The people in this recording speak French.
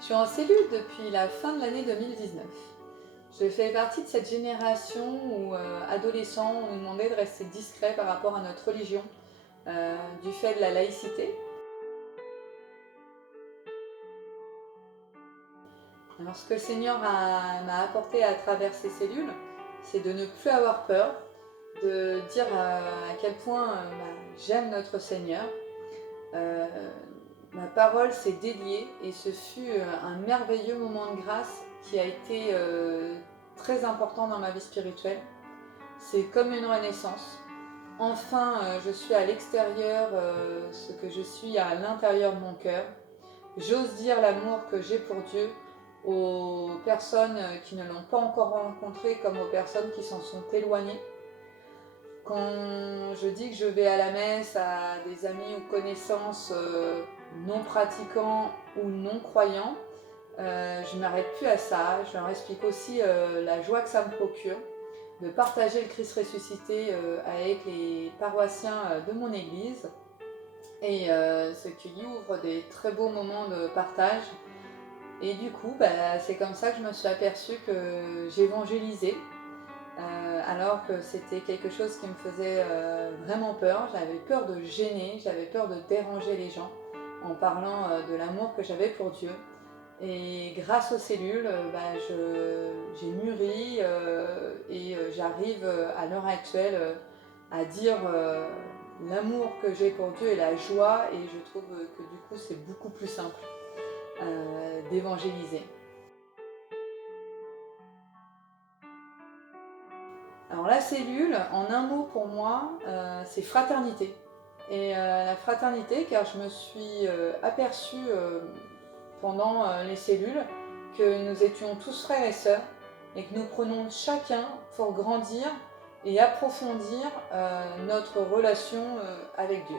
Je suis en cellule depuis la fin de l'année 2019. Je fais partie de cette génération où, adolescents, on nous demandait de rester discret par rapport à notre religion, du fait de la laïcité. Alors ce que le Seigneur m'a apporté à travers ces cellules, c'est de ne plus avoir peur, de dire à quel point j'aime notre Seigneur. Euh, Ma parole s'est déliée et ce fut un merveilleux moment de grâce qui a été très important dans ma vie spirituelle. C'est comme une renaissance. Enfin, je suis à l'extérieur ce que je suis à l'intérieur de mon cœur. J'ose dire l'amour que j'ai pour Dieu aux personnes qui ne l'ont pas encore rencontré comme aux personnes qui s'en sont éloignées. Quand je dis que je vais à la messe à des amis ou connaissances non pratiquants ou non croyants, je ne m'arrête plus à ça. Je leur explique aussi la joie que ça me procure de partager le Christ ressuscité avec les paroissiens de mon église. Et ce qui ouvre des très beaux moments de partage. Et du coup, c'est comme ça que je me suis aperçue que j'évangélisais. Alors que c'était quelque chose qui me faisait vraiment peur. J'avais peur de gêner, j'avais peur de déranger les gens en parlant de l'amour que j'avais pour Dieu. Et grâce aux cellules, j'ai mûri et j'arrive à l'heure actuelle à dire l'amour que j'ai pour Dieu et la joie, et je trouve que du coup c'est beaucoup plus simple d'évangéliser. Alors la cellule, en un mot pour moi, c'est fraternité. Et la fraternité, car je me suis aperçue pendant les cellules que nous étions tous frères et sœurs et que nous prenons chacun pour grandir et approfondir notre relation avec Dieu.